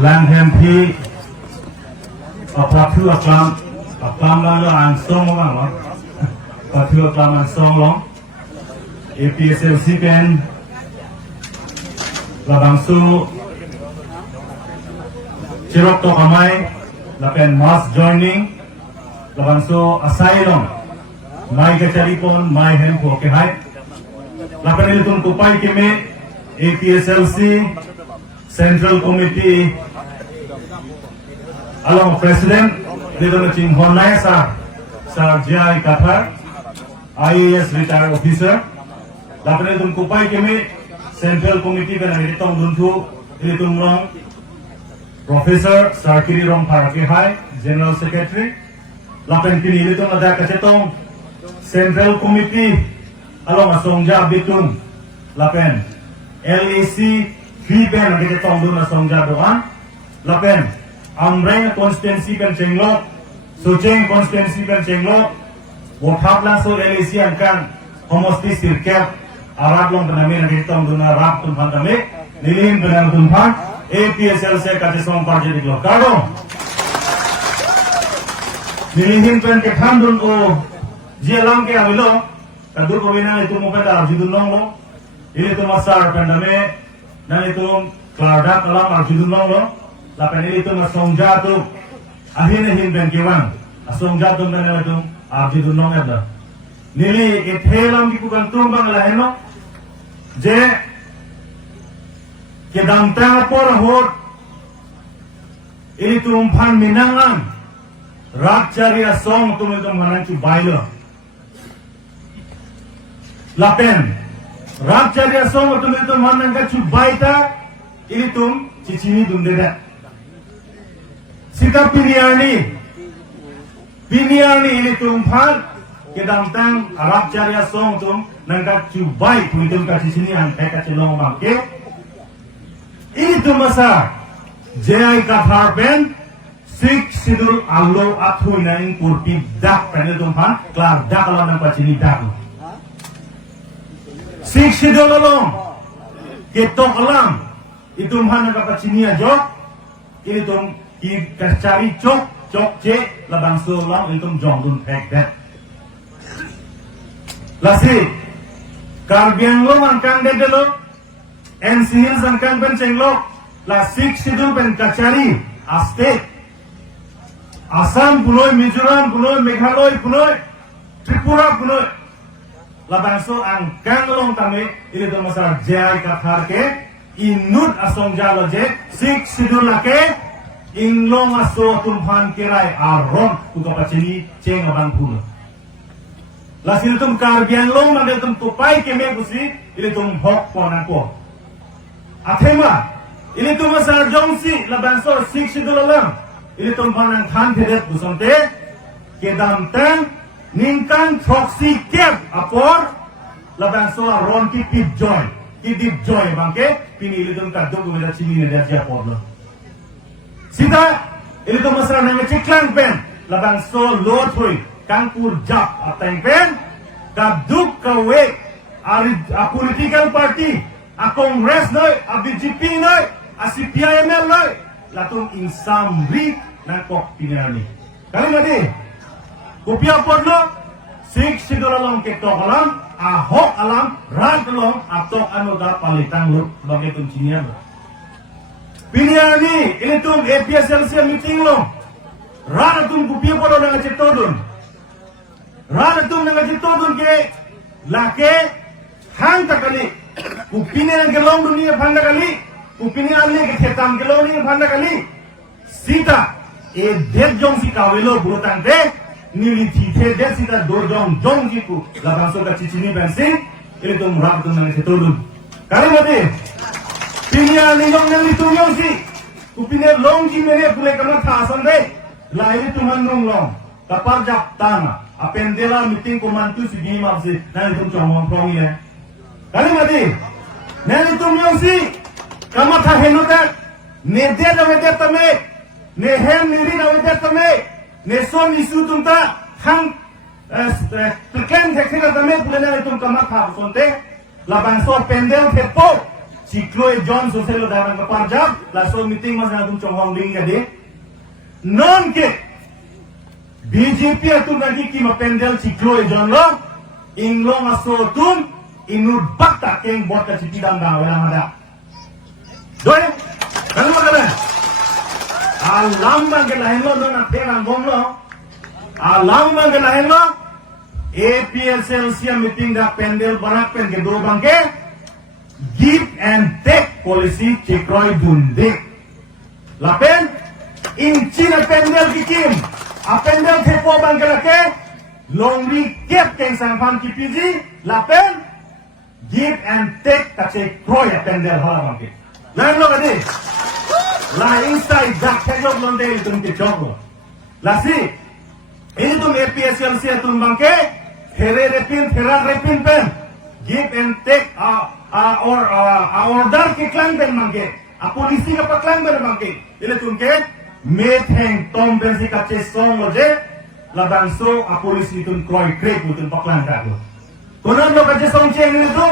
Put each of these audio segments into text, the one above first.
Lang hempi apatu apam lang ang song lang apatu apam ang song long APSLC pen labang su Chirok to kamay lapen mass joining labang su asylum may kacharipon may hempo kehay lapen ilitong kupay kime APSLC Central Committee along President dito na ching honay sa GI Qatar IAS retired officer lapan itong kupay kami Central Committee ka na itong dunto itong rong Professor Sarkiri Rong Parakihay General Secretary lapan pinili itong ada kasi itong Central Committee along asongja bitun lapan LAC Viben kita itong doon asongja doan lapan Amreng constituency kan Chenglok, Sucheng constituency kan Chenglok, Wakap lang so LAC kan homosti sirkep, Arab long tanami nagitong doon Arab tumpan kami, nilin benang tumpan, APSLC katisong parje di Glok. Karo, nilihin pen ketam doon o jialang ke amilo, kadur pawinang itu mo pada arjidun long lo, ini tu masar pendame, dan itu klardak alam arjidun long lo. Lapan ini itu masong jatuh, akhirnya himpen kiwan, asong jatuh mana itu abdi dunong ada. Nili ithelam di bukan tumbang laheno, je kedamta por hot, ini tumpan minangan, rak cari asong tum itu mana bailo. Lapen, rak cari asong tum itu mana baita, ini tum cicini dundeda. Sita Piniarni ini tumpan kedamtang Arab Jariah song tum nangkat cubai kuidum kasih sini angkai kacilong bangke ini tum masa jai Qatar pen sik sidur allo athu inaing kurti dak pen tumpan klar dak kalau nang pacini dak sik sidur along ketok alam itu mah nangkat pacini aja ini tum cari cok je labang sulam itu jong dun pek dat lasi karbiang lo mangkang de lo NCL sangkang penceng lo lasik sidul pen kacari aste Assam punoy Mizoram punoy Meghalaya punoy Tripura punoy labang so angkang long kami ini tu masalah jai Qatar ke inut asong jalo je sik sidul lake Inglong aso tumpan kirai aron untuk pacini ceng abang pula. Lasil tum karbian long mandel tum tupai keme busi ini tum hok ponan ko. Athema ini tum masar jongsi labanso sik sidulalang ini tum panang than thedet busonte kedam tang ningkang proxy cap apor labanso aron ki pip joy bangke pinili tum kadung kumeda chini ne dia podlo. Sita ini tu masalah nama ciklang pen labang so lot hui kangpur jap ateng pen kabduk kawe a political party a kongres noi a BJP noi a CPIML noi latung insam rik na kok pinani kali mati kopia podlo sik sidolalang ketok alam a hok alam rag long atok anoda palitang lut bagi tuncinya Piniani ini tuh APSLC meeting lo Rana tum kupia polo nang cetodun. Rana tum nang cetodun ke lake hang takali. Kupine nang gelong dunia phanda kali. Kupine alne ke thetam gelong dunia phanda kali. Sita e der jong si kawelo bulutang de nili thithe der sita dor jong ki ku labangso ka chichini bensin ile tum rap tum nang cetodun. Kali mate pinia nilong nang litung yong si kupine long ki mere pule kama tha asande lairi tuman nong long kapar jap tana apendela meeting komantu si di mapsi nang tum chong prong ye kali mate nang tum yong si kama tha henuta ne de de tame ne hem niri de tame ne so nisu tumta hang ken thekira tame pule nang tum kama tha sonte labang so pendel thepo Ciklo John Soselo dalam keparjab, langsung meeting mas ngadum congkong ding jadi. Non ke BJP atun lagi ki mapendel Ciklo John lo, inglong asotun inur bakta keng bot ka cipidang dah wala ada. Doi, kalau mana? Alam bang ke lain lo non ate ranggong lo, alam bang ke lain lo. APSL siam meeting dah pendel barak pen ke dua bangke. Give and take policy Cikroy Dundik. Lapen China pendel kikim. Apendel tepo bangkelake longri kep keng sangpan kipiji. Lapen give and take kace Cikroy pendel hala bangke. Lain lo kadi. La inside dak tegok londe itum ke joglo. Lasi ini tum APSL sia tum bangke here repin pen. Give and take order ke klan ben mangke polisi ka paklan ben mangke ile tunke met heng tom ben si kache song loje labang so polisi tun kroi krek tun paklan ka ko konan lo kache song che ile tu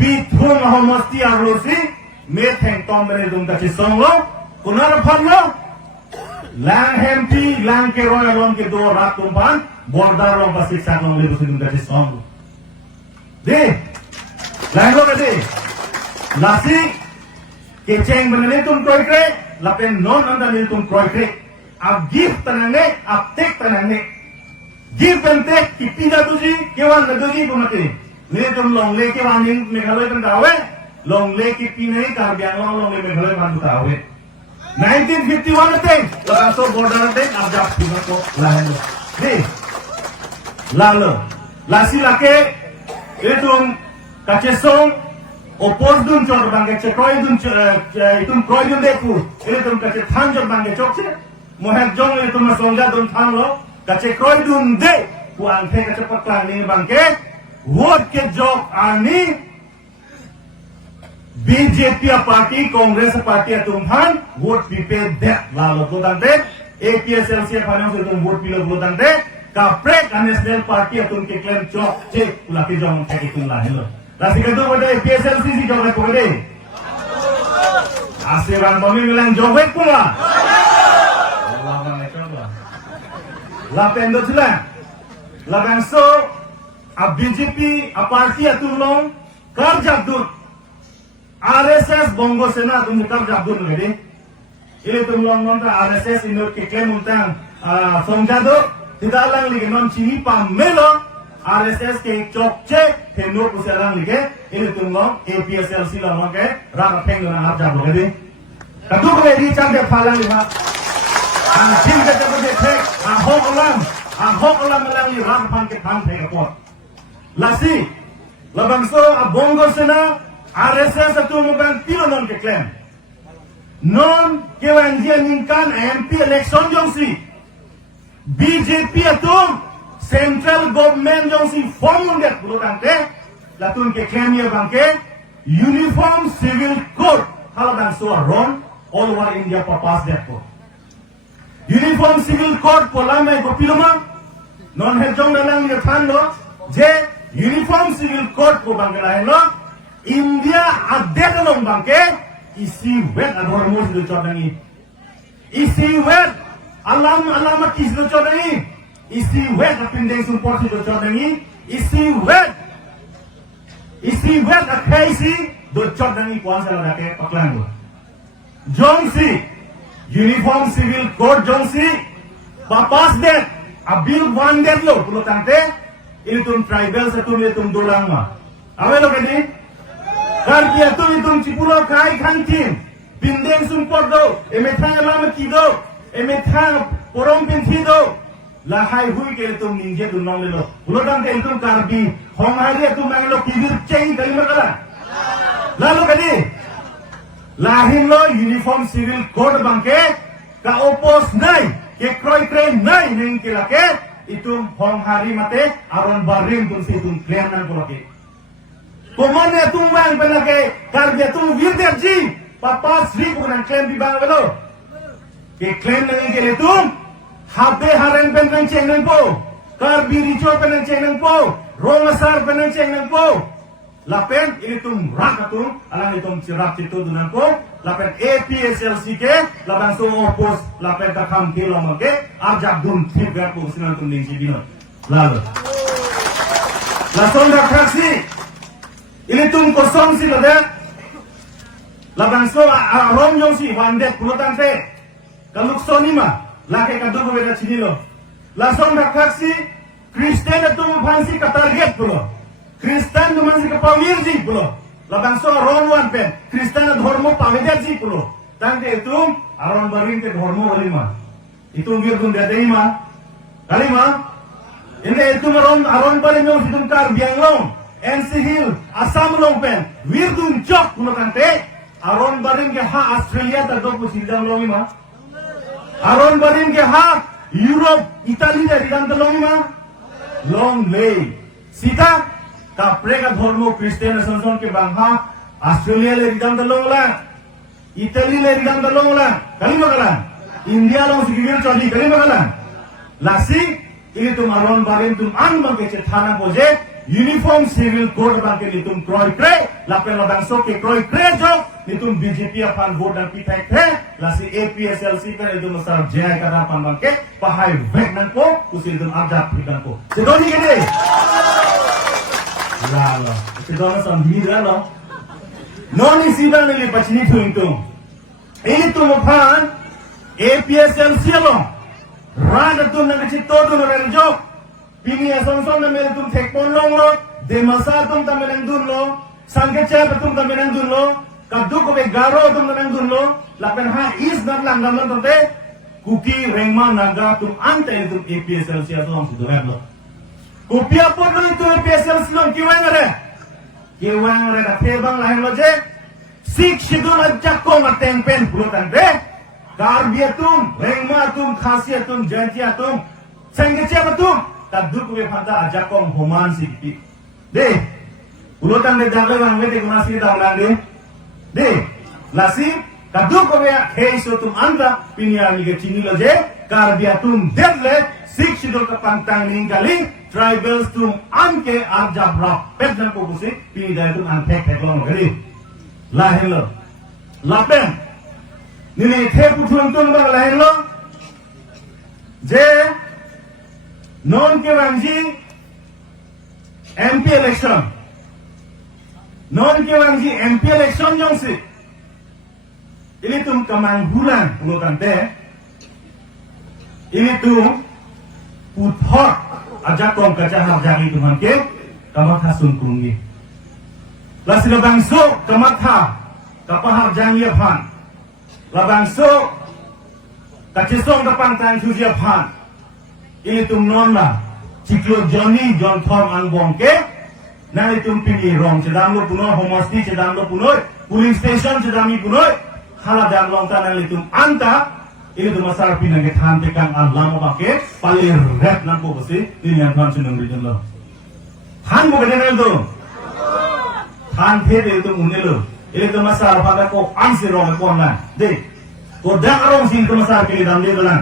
bithung homosti arosi met heng tom ben tun kache song lo konan phan lo lang hempi lang ke roi lom ke do rat tumpan border lo basik sa long le tun kache song de lain kadi, nasi keceng benar tum kroi krek, lapen non anda ni tum kroi krek. Ab gift tanane, ab tek tanane. Gift and tek kipida tuji, kewan naduji pumati. Ni tum long le kewan ning Meghalaya kan tawe, long le kipinai Karbiang long le Meghalaya kan tawe. 1951 ate, laso border ate abjak pina ko lain. Ni, lalu, lasi lake itum kacesong opos dun chor bangke chekoi dun itum kroi dun deku ile tum kace than jor bangke chokche mohek jong ile tum songja dun than lo kace kroi dun de ku angke kace paklang ni bangke vote ke jok ani BJP party Congress party atum than vote pipe de lalo to dante APSL sia phanam se tum vote pilo lo dante kaprek national party atum ke claim chok che ulaki jong theki tum la hilo Nasi kado pada PSLC si jawab ko kade. Asiran mami bilang jawab ko lah. Allah mengajarkan. Lapen do sila. Lapen so ab BJP a party atulong kar jabdut. RSS Bongo Sena tum kar jabdut kade. Ile tum long non ta RSS inor ke claim untang songjado tidak lang lagi non chini pamelo. RSS ke chokche heno kuselang lige ini tunglo APSLC lo ke rama peng na arja bo gede kadu ko ri chang de phalang li ma ang tim ke ko de thek a hok olam lang li ram phang ke phang thek ko lasi labangso a bongo sena RSS atu mo ban tilo non ke claim non ke wanjia ningkan MP election jongsi BJP atu Central government jong si form det bulu tante latun ke kenya bangke uniform civil code kalau dan suar ron all over India papas det ko uniform civil code pola me gopiloma non he jong dalang ye than lo je uniform civil code ko bangke lain lo India adet long bangke isi wet adormos do chodangi isi wet alam kis do chodangi isi wet apindeng support do chodangi isi wet akaisi do chodangi kwan sala dake paklang jongsi uniform civil code jongsi Papas det, abil one det lo, pulo tante, ini tum tribal satu ini tum dulang ma. Apa lo kini? Karena itu cipulo kai kantin, pindeng sumpor do, emetang lama kido, emetang porong pintido, lahai hui ke tum ninja tu nong lo. Pulo tante itu karbi, hong hari itu manglo kidir ceng kali makalah. Lalu kini, lahir lo uniform civil code bangke, ka opos nai, ke kroi kren nai neng kilake, itu hong hari mate, aron barim tum si tum klen nang kulake. Komanya tum bang penake, karya tum virderji, papa sri bukan klen di bang velo, ke klen nang kele tum, habe haren pen nang ceng nang po, karbi rico pen nang ceng nang po, rongasar pen nang ceng nang po. Lapen ini tum rak tum alang itum cirap itu dunan ko lapen APSLC ke lapan so opos lapen takam ke lomong ke arjak dum tiga ko sinan tum ning sibino lalu lason dak taksi ini tum kosong si lade lapan so arom yong si wandet pulutan te kaluk sonima lake kadu ko beda sini lo lason dak taksi Kristen itu fansi ka target pulo Kristen tu masih kepawir sih pulo, labang so ronwan pen, Kristen dhormo pawedar sih pulo, tangke itu aron barin ke dhormo kalima, itu ngir tum dete ima, kalima, ini itu aron barin yang situm kar biang long, NC Hill, Assam long pen, wir tum jok pulo tangke, aron barin ke ha Australia terdok pusidang long ima, aron barin ke ha Europe, Italia di dalam long ima, long lay, sita Kapreka dhormo Kristen संसों के बांहा ऑस्ट्रेलिया ले रिदाम दलों ला इटली ले रिदाम दलों ला कहीं बगला इंडिया लोग सिक्किम चौधी कहीं बगला लासी ini तुम aron barin तुम an bangke cethana boje uniform civil code bangke ni तुम kroi kre lapen labang so ke kroi kre jo ni तुम BJP apan vote dan pitai kre lasi APSLC kan itu mesar jaya karena apan bangke pahai vek nan ko usil तुम arjap pidan ko sedoni kene Lalo, sedona sambil lalo. Noni sidang nili pacini tuing. Ini tu mupan APSLC lo. Rada tu nang cito tu nang jok. Pini asam-asam na mere tum thekpon long lo. Demasa tum tamerang dun lo. Sangkecha tum tamerang dun lo. Kaduk ko be garo tum tamerang dun lo. Lapen ha is nan lang naman tum te. Kuki rengma naga tum ante tum APSLC asam sidang lo. Kupia pun itu APSLC long kiwang ada tebang lain lo je sik sidul ajak ko ngaten pen pulutan de karbiya tum rengma tum khasiya tum jantiya tum senggecia betum taduk we phanta ajak ko homan sikti de pulutan de jaga bang we de kunasi ta lang de lasi taduk we heiso tum anda pinia ni ge chini lo je karbiya tum dedle sik sidul ka pantang ninggali tribals tum anke arjab rap pedang ko busi pini dai tum an pek long gari lahin lo lapen nini the puthun tum ba lahin lo je non ke wangji MP election non ke wangji MP election jong si ini tum kamang bulan ulokan te ini tum puthok ajak kong kaca harjagi tuhan ke kamatha sunkungi lasi labangso kamatha kapahar jangi aphan labangso kachisong kapang tang suji aphan ini tum nonna ciklo Johnny John Tom angbong ke nang itum pini rong sedang lo puno homosti sedang lo puno polling station sedang mi puno haladang long tanang itum anta ini tu masalah pinang ke than tekang alam pakai paling red nang ko besi ini yang tuan sunung region lo than bukan yang itu than pede itu munel lo ini tu masalah pakai ko ansi rong ko na de ko dak arong sing tu masalah ke dam de dolan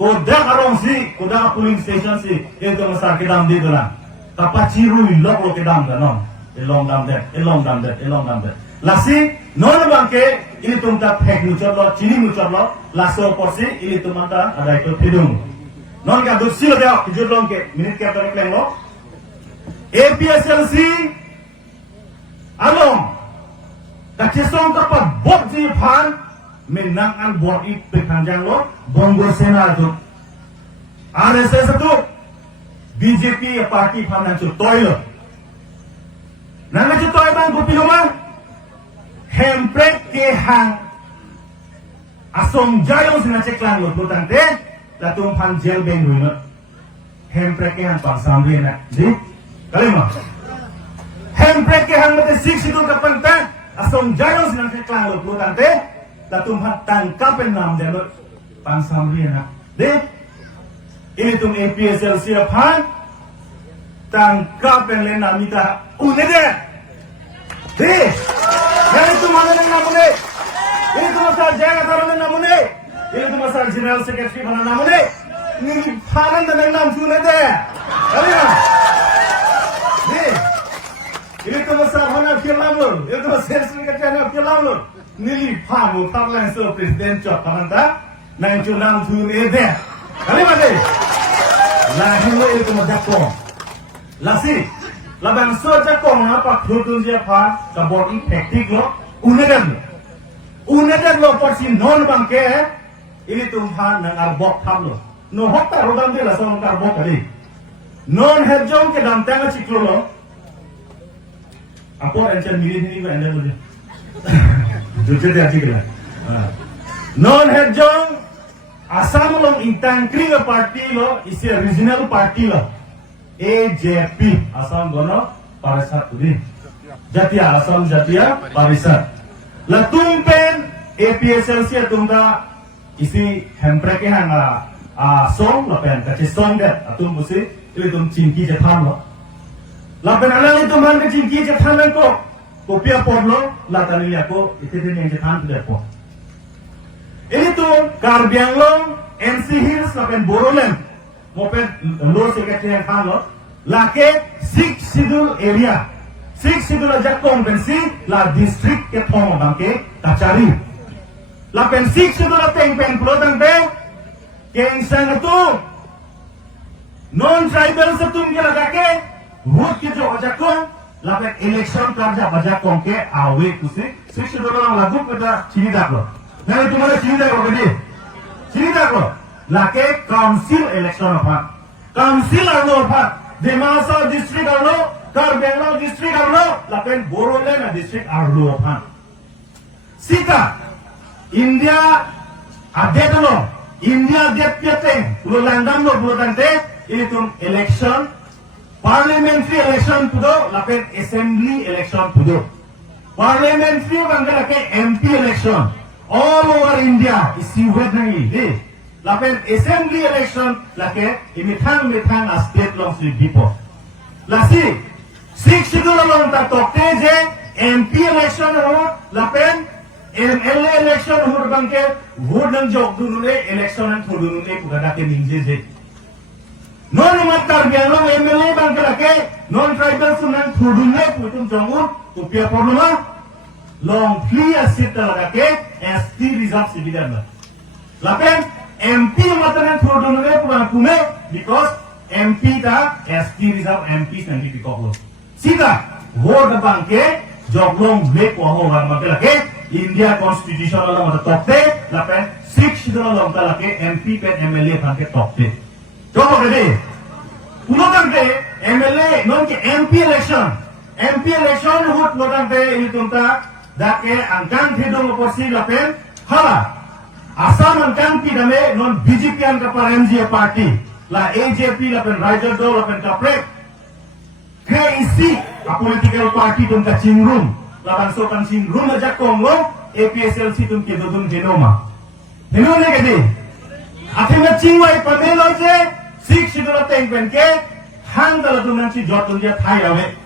ko dak arong si ko dak polling station si ini tu masalah ke dam de dolan kapaciru lok lo ke dam da no elong dam de lasi non bangke ini tumta pek nucor lo cini nucor lo laso porsi ini tumata ada itu hidung non ka dut silo deo kijur long ke minit ke tarik leng lo APSLC along kacesong kapat bot ji phan menang an bot i pekanjang lo bongo sena tu RSS itu BJP parti phan nang chu toy lo nang chu toy bang ko piloma hemprek ke hang asong jayo sina ceklang lo tante la tum phan jail beng ruino hemprek ke hang pang samri na di kalima hemprek ke hang mate sik sidul kapang ta asong jayo sina ceklang lo tante la tum phan tangkapen nam de lo pang samri na di ini tum APSLC apaan tangkap yang lain namita udah deh yang itu mana yang namune ini tuh masalah jangan taruh yang namune ini tuh masalah general secretary mana namune ini panen dan yang nam sudah deh kali ya ini tuh masalah mana film lo ini tuh masalah secretary film lo ini pamu tak langsung presiden cok kaman tak nang culang sudah deh kali mana lahir lo itu majakong lasi laban soja kong apa khutun je pha kabor effective lo unedan lo porsi non bangke ini tumhan nang arbok tham lo no hokta rodam de la som karbok kali non hedjong ke dam tanga ciklo lo apor enchen miri ni ba ende lo jujur dia cikla non hedjong Assam long intang kring party lo isi regional party lo AJP Assam Gana Parisat Pudi Jatia Assam Jatia Parisat latung pen APSLC tungda isi hemprek hang song la pen kace song det atum busi itu tum cingki je tham lo la pen alang itu man ke cingki je tham ko kopia podlo la tani ko ite den je tham de ko ini tuh Karbi Anglong, NC Hills, lapen Boroland, mopen Lord Secretary yang kan lo, lake Sik Sidul area, Sik Sidul aja konvensi la district ke thong bangke Kacari, lapen Sik Sidul la peng pulau tangpe, keng sang itu non tribal setum ke lagake, vote ke jo aja kong, lapen election kerja aja kong ke awe kusi, Sik Sidul la lagu pada sini dak lo. Nah itu mana sini dah kau sini dah kau, laki council election apa, council apa, Demasa district apa, Karbi Anglong district apa, lapen Boroland district apa. Sika, India ada tu lo, India dia piateng, pulau landam lo pulau tante, ini tu election, parliamentary election pudo, lapen assembly election pudo, parliamentary bangga laki MP election. All over India isi wet nangi lapen assembly election lake imitang state long si bipo lasi sik sidul long ta tokte je MP election ho lapen MLA election ho bangke vote nang jog dunune election nang thudunune pugada ke ninje je non matar biang MLA bangke lake non tribal sunang thudunne putum jongur kupia pornoma long clear seat lagake ST reserve civilian la lapen MP matanan thordonore pume because MP ta ST reserve MP sangi pikok lo sida vote bangke joglong me ko ho war magalake India constitution la mata tokte lapen 6 dollar la lake MP pen MLA bangke tokte coba gede unotante MLA non ke MP election hot notante ini tunta dake angkan hidung oporsi lapen hala asam angkan pidame non BJP an kapar MJ party la AJP lapen Raja do lapen kapre KIC a political party tum ka cingrum lapan sokan cingrum aja kongo APSLC tum ke dodun genoma henone gede athema cingwai pamelo je sik sidula tengpen ke hang dala dungan si jotun dia thai ave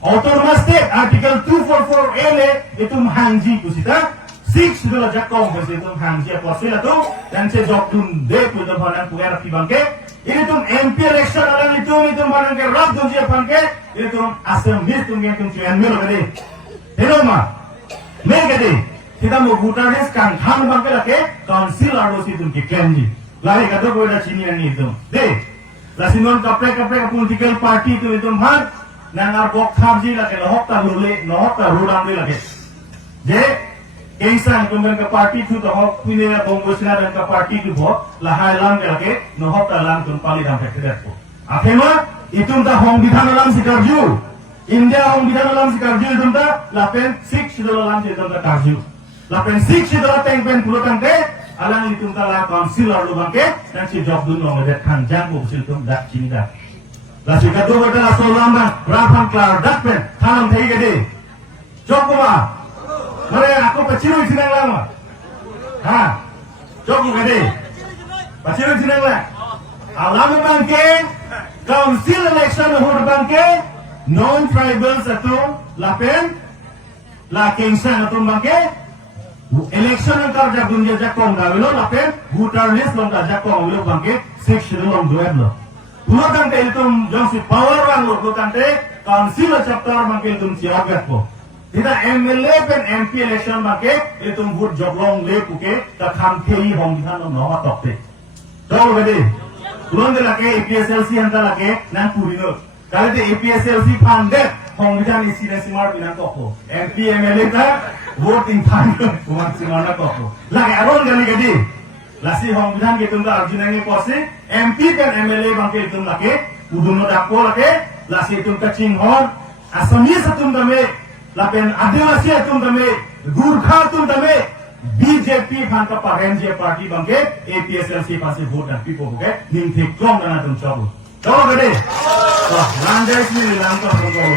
Autonomous State Article 244 ele itu hangji kusita 6 dulu jakong besi itu hangji apa sih itu dan sejak dun de punya banan punya rapi bangke ini tuh MP election ada itu banan ke rap dun dia bangke itu assembly tuh yang tuh cuman melo gede hello ma me gede kita mau voteris kan hang bangke lagi council ada sih tuh kekenji lari kata gue ada sini yang itu deh lasinon kapre political party itu har nangar bok thabji lage lohok ta rudam de lage je Keisang kemudian ke parti tu toh punya bongkosina dan ke parti tu boh lahai lam ke nohok dalam tu paling dampak tidak boh. Akhirnya itu entah hong bidhan dalam sikarju. India hong bidhan dalam sikarju itu entah lapen sik sido dalam itu entah karju. Lapen sik sido teng pen puluh tangke alang itu entah lah konsiler lu bangke dan si job dun long ledet kanjang boh sil tu dak cinta. Lah si kedua adalah solam dan rapan klar dak pen tanam tei gede. Job kuma. Mereka aku peciru sinang lama. Ha, jogu gede. Peciru sinang lah. Alam bangke, council election hur bangke, non-tribal satu lapen, la kengsan satu bangke, election yang kerja dunia jakong gawilo lapen, voter list long jakong gawilo bangke, section long duet lo. Pulau tante itu jangsi power bang lo, pulau tante council chapter bangke itu siagat po. Tidak MLA pen MP election make itu vote joblong le puke tak khamkei hong dihan no tokte. Jauh gede. Turun de lake APSLC hanta lake nan purino. Kali de APSLC pande hong dihan isi na simar binan toko. MP MLA ta vote in time kumat simar na toko. Lake aron gali gede. Lasi hong dihan gitu ta arjuna ni pose MP pen MLA bangke itu lake uduno dakpo lake lasi itu ta cinghor asami satum dame lapen आदिवासी तुम तमे गुरखा तुम तमे बीजेपी फांका पारेंजे पार्टी बंके एपीएसएलसी पासे vote P को के निंथे क्लोम ना तुम सब तो गडे तो लांजाइस में लांग तो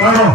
करो